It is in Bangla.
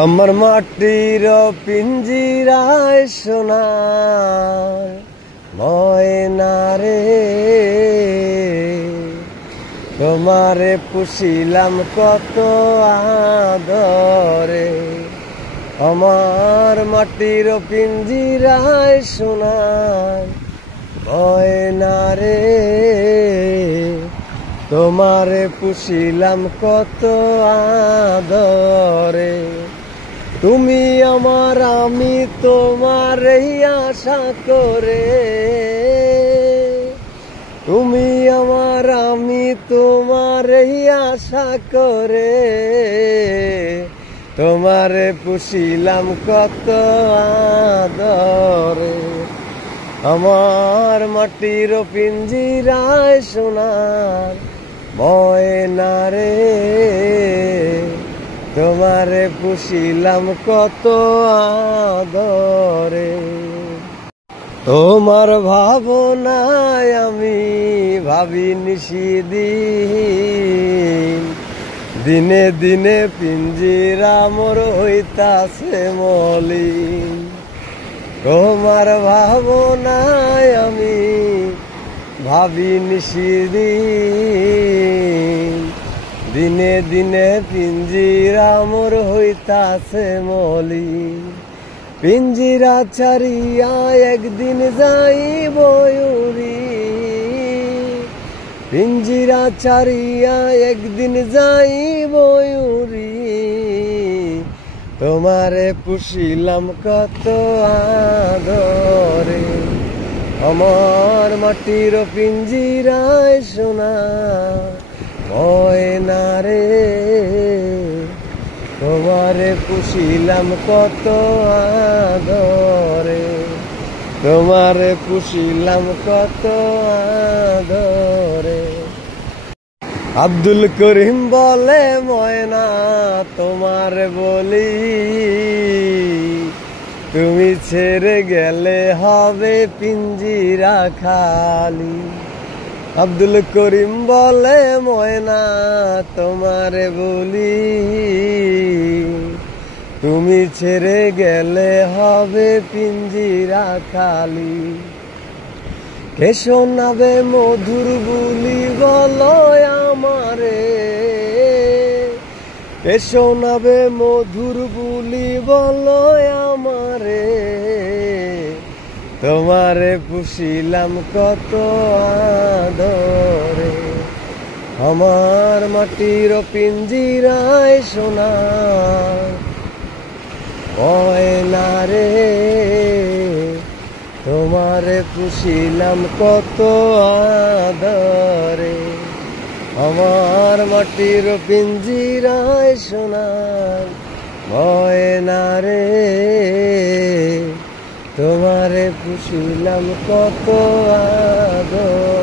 আমার মাটির পিঞ্জিরায় সোনার ময়না রে, তোমারে পুষিলাম কত আদরে। আমার মাটির পিঞ্জিরায় সোনার ময়না রে, তোমারে পুষিলাম কত আদরে। তুমি আমার, আমি তোমার আশা করে। তুমি আমার, আমি তোমার আশা করে। তোমারে পুষিলাম কত আদরে। আমার মাটির পিঞ্জিরায় সোনার ময়না রে, তোমারে পুষিলাম কত আদরে। তোমার ভাবনায় আমি ভাবি নিশিদিন, দিনে দিনে পিঞ্জিরা মোর হইতাছে মলিন। তোমার ভাবনায় আমি ভাবি নিশিদিন, দিনে দিনে পিঞ্জিরা মোর হইতাছে মলিন। পিঞ্জিরা ছাড়িয়া একদিন যাইব উড়ি, পিঞ্জিরা ছাড়িয়া একদিন যাইব উড়ি। তোমারে পুষিলাম কত আদরে। আমার মাটির পিঞ্জিরায় সোনার ময়না রে, তোমারে পুষিলাম কত আদরে। তোমারে পুষিলাম কত আদরে। আব্দুল করিম বলে ময়না তোমার বলি, তুমি ছেড়ে গেলে হবে পিঞ্জিরা খালি। আব্দুল করিম বলে ময়না তোমার বলি, তুমি ছেড়ে গেলে হবে পিঞ্জিরা খালি। কে শোনাবে মধুর বুলি বলো আমারে, কে শোনাবে মধুর বুলি বলো আমারে। তোমারে পুষিলাম কত আদরে। আমার মাটির পিঞ্জিরায় সোনার ময়না রে, তোমারে পুষিলাম কত আদরে। আমার মাটির পিঞ্জিরায় সোনার ময়না রে, তোমারে পুষিলাম কত আদরে।